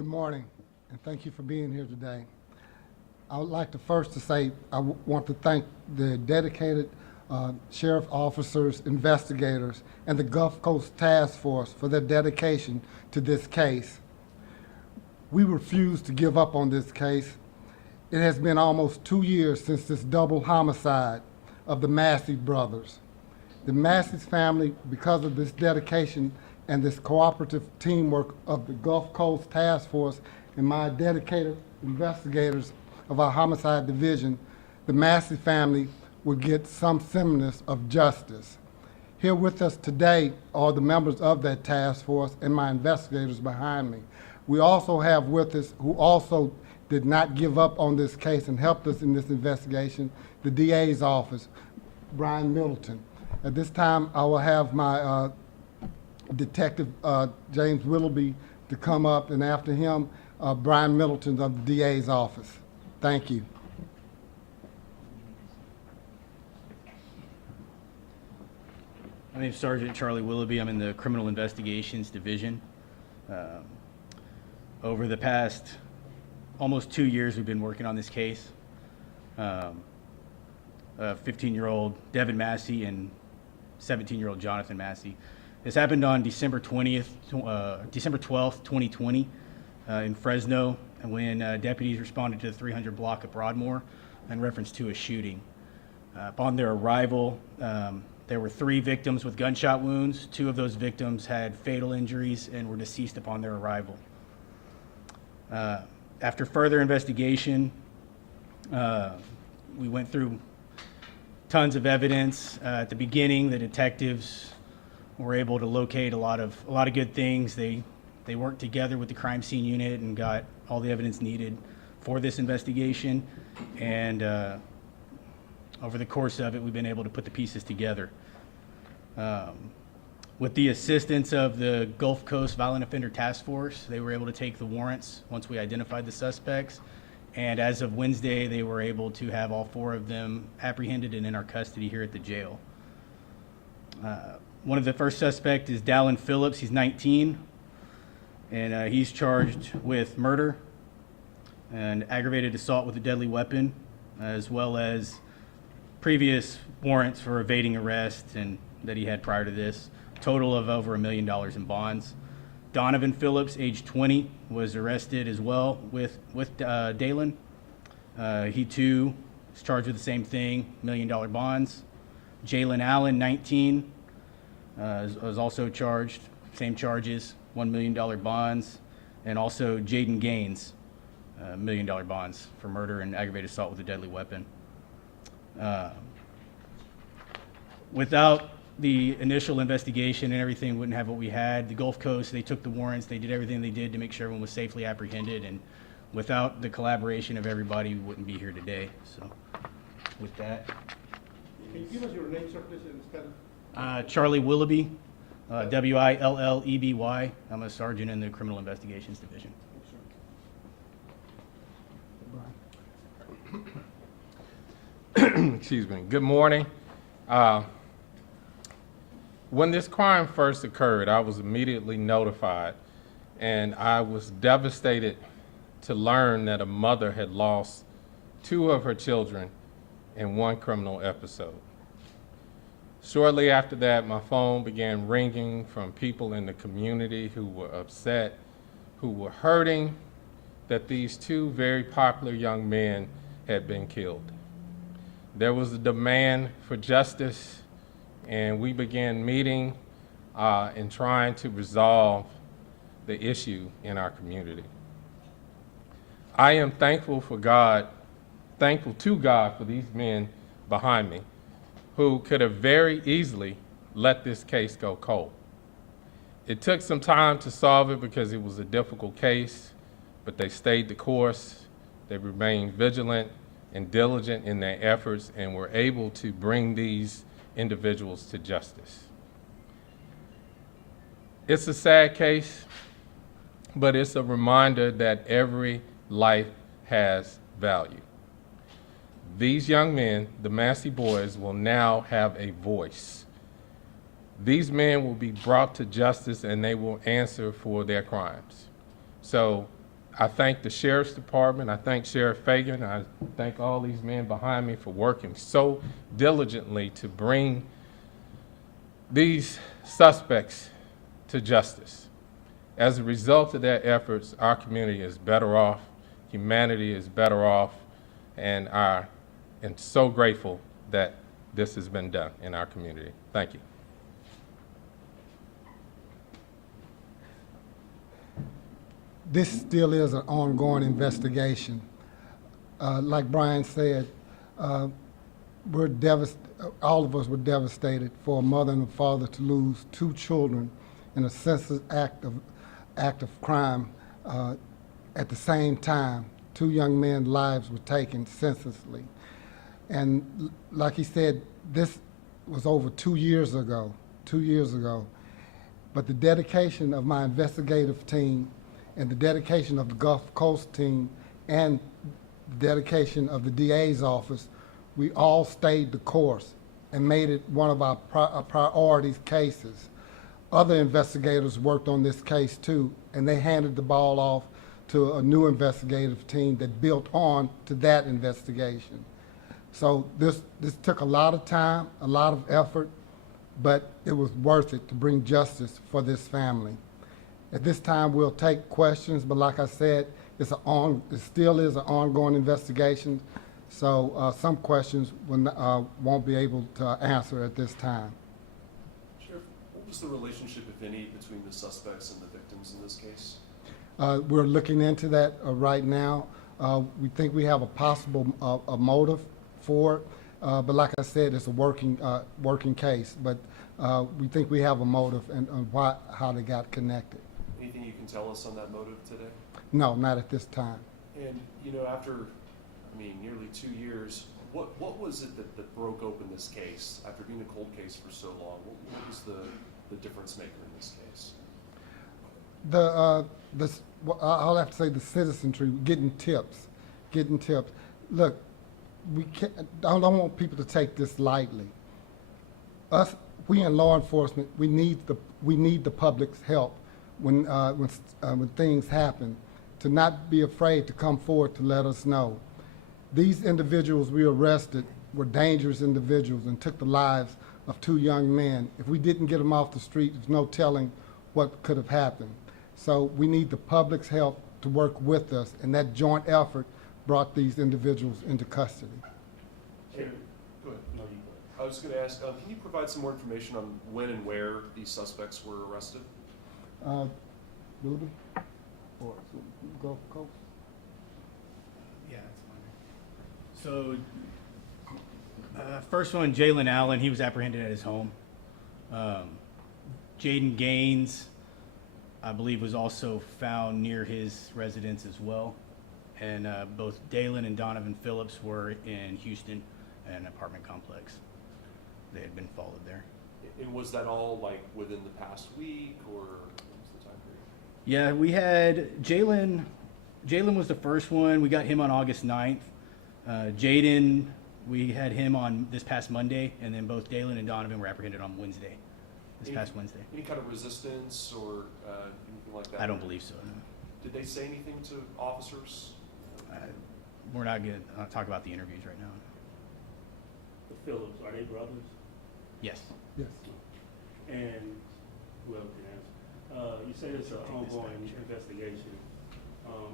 Good morning, and thank you for being here today. I would like to first to say want to thank the dedicated sheriff officers, investigators, and the Gulf Coast Task Force for their dedication to this case. We refuse to give up on this case. It has been almost 2 years since this double homicide of the Massey brothers. The Massey family, because of this dedication and this cooperative teamwork of the Gulf Coast Task Force and my dedicated investigators of our homicide division, the Massey family will get some semblance of justice. Here with us today are the members of that task force and my investigators behind me. We also have with us, who also did not give up on this case and helped us in this investigation, the DA's office, Brian Middleton. At this time, I will have my Detective James Willoughby to come up, and after him, Brian Middleton of the DA's office. Thank you. My name is Sergeant Charlie Willoughby. I'm in the Criminal Investigations Division. Over the past almost 2 years, we've been working on this case. 15-year-old Devin Massey and 17-year-old Jonathan Massey. This happened on December 12th, 2020, in Fresno, when deputies responded to the 300 block of Broadmoor in reference to a shooting. Upon their arrival, there were 3 victims with gunshot wounds. 2 of those victims had fatal injuries and were deceased upon their arrival. After further investigation, we went through tons of evidence. At the beginning, the detectives were able to locate a lot of good things. They worked together with the crime scene unit and got all the evidence needed for this investigation. And over the course of it, we've been able to put the pieces together. With the assistance of the Gulf Coast Violent Offender Task Force, they were able to take the warrants once we identified the suspects. And as of Wednesday, they were able to have all 4 of them apprehended and in our custody here at the jail. One of the first suspects is Dallin Phillips. He's 19, and he's charged with murder and aggravated assault with a deadly weapon, as well as previous warrants for evading arrest and that he had prior to this. Total of over $1 million in bonds. Donovan Phillips, age 20, was arrested as well with Dallin. He too is charged with the same thing, $1 million bonds. Jalen Allen, 19, was also charged, same charges, $1 million bonds. And also Jaden Gaines, $1 million bonds for murder and aggravated assault with a deadly weapon. Without the initial investigation and everything, wouldn't have what we had. The Gulf Coast, they took the warrants, they did everything they did to make sure everyone was safely apprehended, and without the collaboration of everybody, we wouldn't be here today. So with that. Can you give us your name, sir, please, instead of? Charlie Willoughby, Willeby. I'm a sergeant in the Criminal Investigations Division. Excuse me. Good morning. When this crime first occurred, I was immediately notified, and I was devastated to learn that a mother had lost 2 of her children in one criminal episode. Shortly after that, my phone began ringing from people in the community who were upset, who were hurting that these 2 very popular young men had been killed. There was a demand for justice, and we began meeting and trying to resolve the issue in our community. I am thankful to God for these men behind me who could have very easily let this case go cold. It took some time to solve it because it was a difficult case, but they stayed the course. They remained vigilant and diligent in their efforts and were able to bring these individuals to justice. It's a sad case, but it's a reminder that every life has value. These young men, the Massey boys, will now have a voice. These men will be brought to justice and they will answer for their crimes. So I thank the Sheriff's Department. I thank Sheriff Fagan. I thank all these men behind me for working so diligently to bring these suspects to justice. As a result of their efforts, our community is better off, humanity is better off, and I am so grateful that this has been done in our community. Thank you. This still is an ongoing investigation. Like Brian said, all of us were devastated for a mother and a father to lose two children in a senseless act of crime. At the same time, two young men's lives were taken senselessly. And like he said, this was over 2 years ago, 2 years ago. But the dedication of my investigative team and the dedication of the Gulf Coast team and the dedication of the DA's office, we all stayed the course and made it one of our priority cases. Other investigators worked on this case too, and they handed the ball off to a new investigative team that built on to that investigation. So this took a lot of time, a lot of effort, but it was worth it to bring justice for this family. At this time, we'll take questions, but like I said, it still is an ongoing investigation, so some questions won't be able to answer at this time. Sheriff, what was the relationship, if any, between the suspects and the victims in this case? We're looking into that right now. We think we have a possible a motive for it, but like I said, it's a working case. But we think we have a motive and how they got connected. Anything you can tell us on that motive today? No, not at this time. And, you know, after, nearly 2 years, what was it that broke open this case after being a cold case for so long? What was the difference maker in this case? I'll have to say the citizenry, getting tips. Look, I don't want people to take this lightly. We in law enforcement, we need the public's help when things happen, to not be afraid to come forward to let us know. These individuals we arrested were dangerous individuals and took the lives of two young men. If we didn't get them off the street, there's no telling what could have happened. So we need the public's help to work with us, and that joint effort brought these individuals into custody. Go ahead. No, you go. I was going to ask, can you provide some more information on when and where these suspects were arrested? Willoughby? Or Gulf Coast? Yeah, that's fine. So, first one, Jalen Allen, he was apprehended at his home. Jaden Gaines, I believe, was also found near his residence as well. And both Dalen and Donovan Phillips were in Houston, an apartment complex. They had been followed there. And was that all like within the past week, or what was the time period? Yeah, we had Jalen. Jalen was the first one. We got him on August 9th. Jaden, we had him on this past Monday, and then both Dalen and Donovan were apprehended on Wednesday, past Wednesday. Any kind of resistance or anything like that? I don't believe so, no. Did they say anything to officers? We're not going to talk about the interviews right now. The Phillips, are they brothers? Yes. Yes. And whoever can answer. You say it's an ongoing investigation.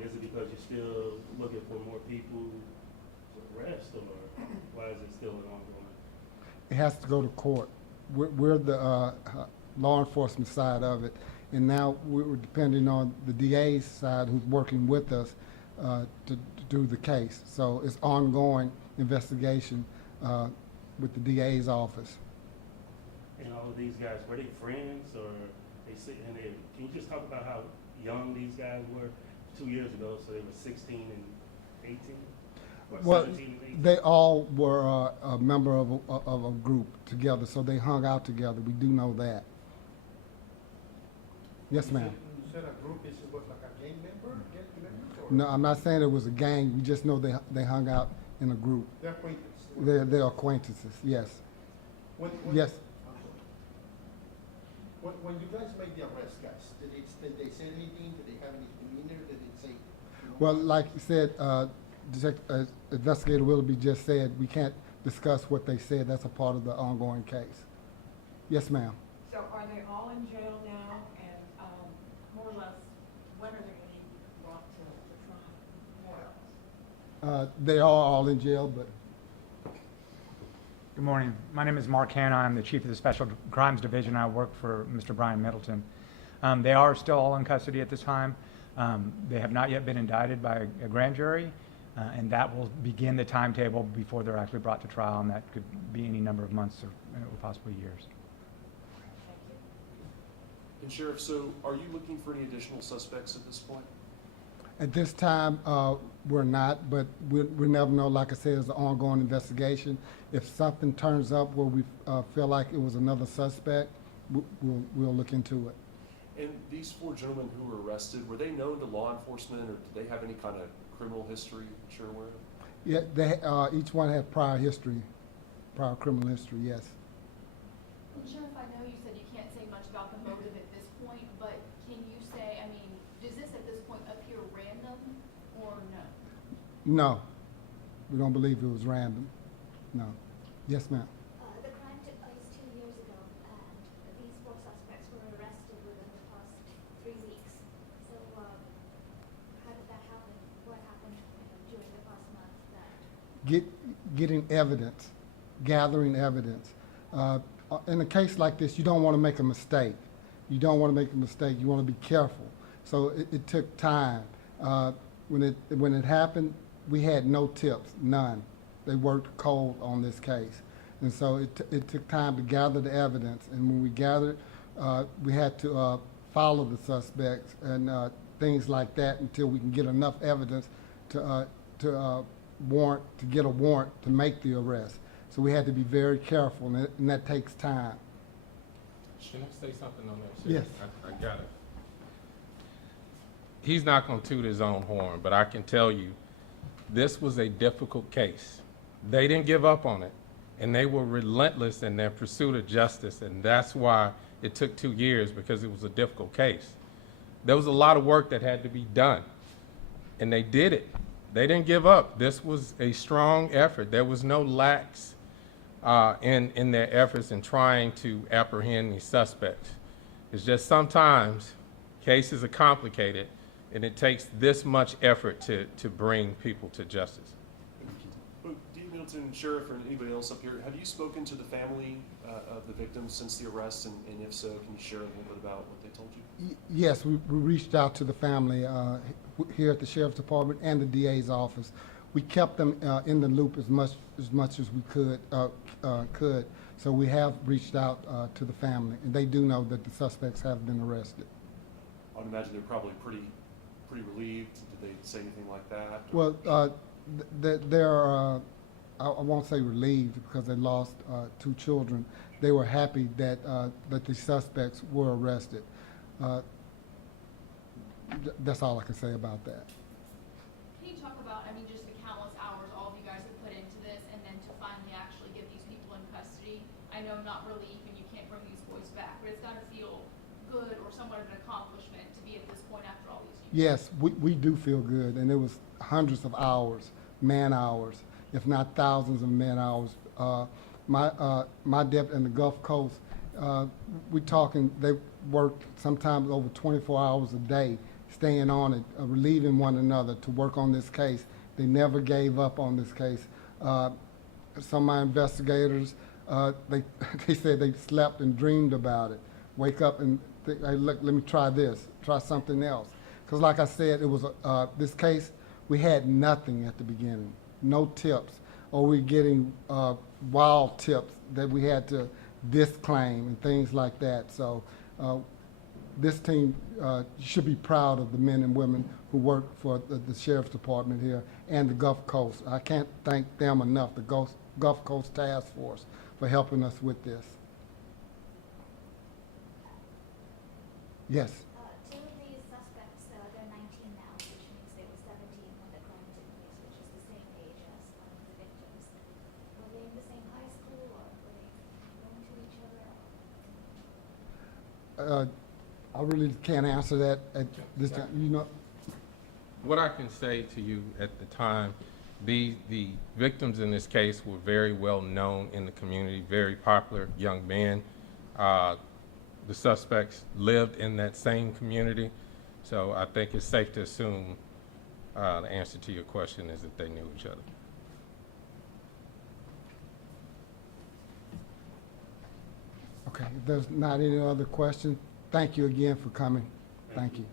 Is it because you're still looking for more people to arrest, or why is it still an ongoing? It has to go to court. We're the law enforcement side of it, and now we're depending on the DA's side, who's working with us to do the case. So it's ongoing investigation with the DA's office. And all of these guys, were they friends, or they sit and they? Can you just talk about how young these guys were 2 years ago? So they were 16 and 18, or Well, 17 and 18. they all were a member of a group together, so they hung out together. We do know that. Yes, ma'am. You said a group is what, like a gang member? No, I'm not saying it was a gang. We just know they hung out in a group. They're acquaintances. They're acquaintances. Yes. When, Yes. When you guys made the arrest, guys, did they say anything? Did they have any demeanor? Did they say Well, like you said, Investigator Willoughby just said, we can't discuss what they said. That's a part of the ongoing case. Yes, ma'am. So are they all in jail now, and more or less, when are they going to be brought to trial? More or less. They are all in jail, but Good morning. My name is Mark Hanna. I'm the chief of the Special Crimes Division. I work for Mr. Brian Middleton. They are still all in custody at this time. They have not yet been indicted by a grand jury, and that will begin the timetable before they're actually brought to trial, and that could be any number of months or possibly years. Thank you. And Sheriff, so are you looking for any additional suspects at this point? at this time, we're not, but we never know. Like I said, it's an ongoing investigation. If something turns up where we feel like it was another suspect, we'll look into it. And these four gentlemen who were arrested, were they known to law enforcement, or did they have any kind of criminal history that you're aware of? Yeah, each one had prior history, prior criminal history, yes. And Sheriff, I know you said you can't say much about the motive at this point, but can you say, I mean, does this at this point appear random or no? No, we don't believe it was random, no. Yes, ma'am. The crime took place 2 years ago, and these four suspects were arrested within the past 3 weeks. So, how did that happen? What happened during the past month that? Getting evidence, gathering evidence. In a case like this, you don't want to make a mistake. You don't want to make a mistake. You want to be careful. So it took time. When it happened, we had no tips, none. They worked cold on this case. And so it took time to gather the evidence. And when we gathered, we had to follow the suspects and things like that until we can get enough evidence to get a warrant to make the arrest. So we had to be very careful, and that takes time. Should I say something on that? Yes. I got it. He's not going to toot his own horn, but I can tell you, this was a difficult case. They didn't give up on it, and they were relentless in their pursuit of justice, and that's why it took 2 years, because it was a difficult case. There was a lot of work that had to be done, and they did it. They didn't give up. This was a strong effort. There was no lax in their efforts in trying to apprehend these suspects. It's just sometimes cases are complicated, and it takes this much effort to bring people to justice. Dean Middleton, Sheriff, or anybody else up here, have you spoken to the family of the victims since the arrest? And if so, can you share a little bit about what they told you? Yes, we reached out to the family here at the Sheriff's Department and the DA's office. We kept them in the loop as much as we could. So we have reached out to the family, and they do know that the suspects have been arrested. I would imagine they're probably pretty relieved. Did they say anything like that? Well, they're, I won't say relieved because they lost 2 children. They were happy that the suspects were arrested. That's all I can say about that. Can you talk about, I mean, just the countless hours all of you guys have put into this, and then to finally actually get these people in custody? I know not relief and you can't bring these boys back, but it's got to feel good or somewhat of an accomplishment to be at this point after all these years. Yes, we do feel good, and it was hundreds of hours, man hours, if not thousands of man hours. My deputy in the Gulf Coast, we talking, they worked sometimes over 24 hours a day, staying on it, relieving one another to work on this case. They never gave up on this case. Some of my investigators, they said they slept and dreamed about it. Wake up and think, hey, look, let me try this, try something else. Because like I said, it was this case, we had nothing at the beginning, no tips, or we're getting wild tips that we had to disclaim and things like that. So this team should be proud of the men and women who work for the Sheriff's Department here and the Gulf Coast. I can't thank them enough, the Gulf Coast Task Force, for helping us with this. Yes. 2 of these suspects, they're 19 now, which means they were 17 when the crime took place, which is the same age as the victims. Were they in the same high school, or were they known to each other? I really can't answer that at this time. You know, What I can say to you at the time, the victims in this case were very well known in the community, very popular young men. The suspects lived in that same community, so I think it's safe to assume the answer to your question is that they knew each other. Okay, if there's not any other questions, thank you again for coming. Thank you.